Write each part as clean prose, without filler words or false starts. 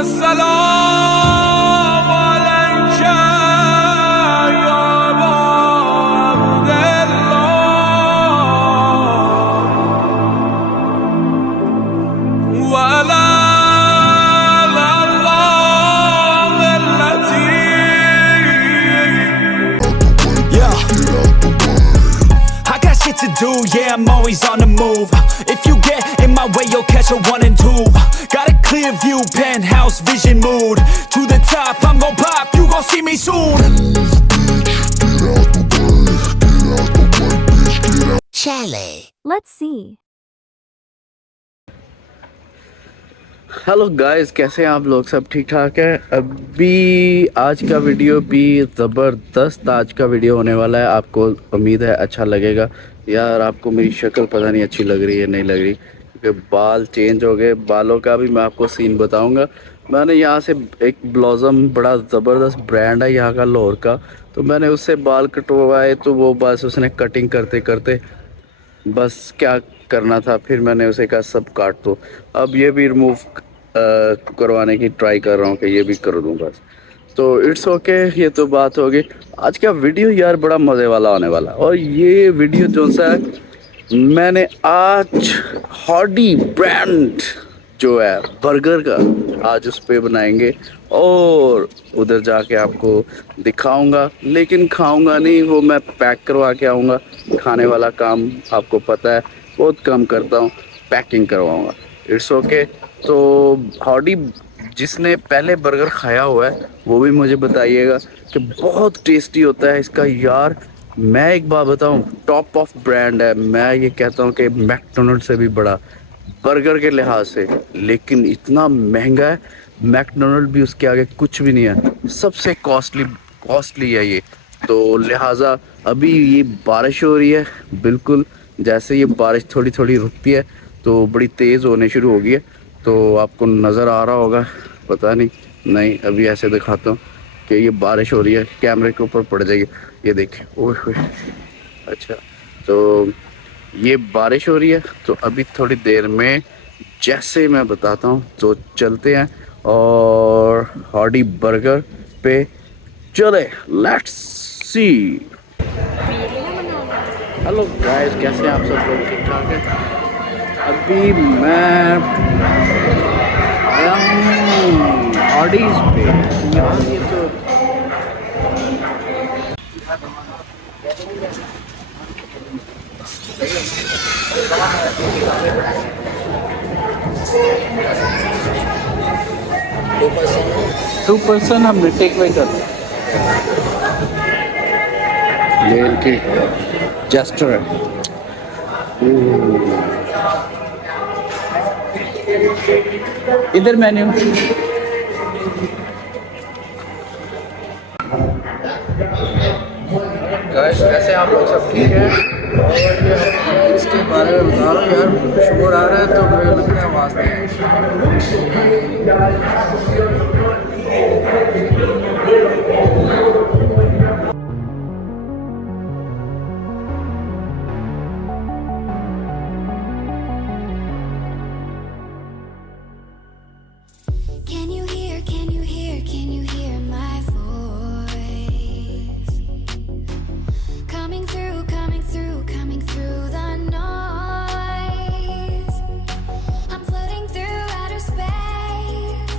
السلام عليك يا أبا عبد الله وعلى to do, yeah, I'm always on the move. If you get in my way, you'll catch a 1 and 2. Got a clear view, penthouse vision mood. To the top, I'm gon' pop, you gon' see me soon. Chalet. Let's see. Hello guys, कैसे हैं आप लोग? सब ठीक ठाक है। अभी आज का वीडियो भी ज़बरदस्त आज का वीडियो होने वाला है। आपको उम्मीद है अच्छा लगेगा। यार आपको मेरी शक्ल पता नहीं अच्छी लग रही है नहीं लग रही, क्योंकि बाल चेंज हो गए। बालों का भी मैं आपको सीन बताऊंगा। मैंने यहाँ से एक ब्लॉसम बड़ा ज़बरदस्त ब्रांड है यहाँ का लाहौर का, तो मैंने उससे बाल कटवाए। तो वो बस उसने कटिंग करते करते बस क्या करना था, फिर मैंने उसे कहा सब काट दो। अब ये भी रिमूव करवाने की ट्राई कर रहा हूँ कि ये भी कर दूँ बस। तो इट्स ओके, ये तो बात होगी। आज का वीडियो यार बड़ा मज़े वाला होने वाला। और ये वीडियो जो सा है, मैंने आज हॉडी ब्रांड जो है बर्गर का, आज उस पे बनाएंगे और उधर जाके आपको दिखाऊंगा। लेकिन खाऊंगा नहीं, वो मैं पैक करवा के आऊँगा। खाने वाला काम आपको पता है बहुत कम करता हूँ, पैकिंग करवाऊँगा। It's okay. तो हॉडी जिसने पहले बर्गर खाया हुआ है वो भी मुझे बताइएगा कि बहुत टेस्टी होता है इसका। यार मैं एक बात बताऊं, टॉप ऑफ ब्रांड है। मैं ये कहता हूं कि मैकडोनल्ड से भी बड़ा बर्गर के लिहाज से, लेकिन इतना महंगा है। मैकडोनल्ड भी उसके आगे कुछ भी नहीं है, सबसे कॉस्टली है ये। तो लिहाजा अभी ये बारिश हो रही है, बिल्कुल जैसे ये बारिश थोड़ी थोड़ी रुकती है तो बड़ी तेज़ होने शुरू हो गई है। तो आपको नज़र आ रहा होगा, पता नहीं अभी ऐसे दिखाता हूँ कि ये बारिश हो रही है, कैमरे के ऊपर पड़ जाएगी। ये देखें, ओह अच्छा। तो ये बारिश हो रही है, तो अभी थोड़ी देर में जैसे मैं बताता हूँ तो चलते हैं और हॉडी बर्गर पे चले। Let's see. हेलो गाइस, कैसे हैं आप सब लोग? ठीक ठाक है। अभी मैं आया हूँ हॉडीज पे। यार ये तो टू पर्सन हम टेक अवे करते हैं। ये इनकी जेस्टर है। इधर मेन्यू। गाइस कैसे आप लोग? सब ठीक है। और इसके बारे में बता रहा हूँ यार, शोर आ रहा है तो मुझे लगता है आवाज़ नहीं है। Can you hear my voice? Coming through the noise. I'm floating through outer space.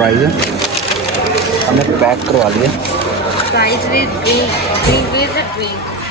Price है। हमने पैक करवा लिया। Price with drink, drink with drink.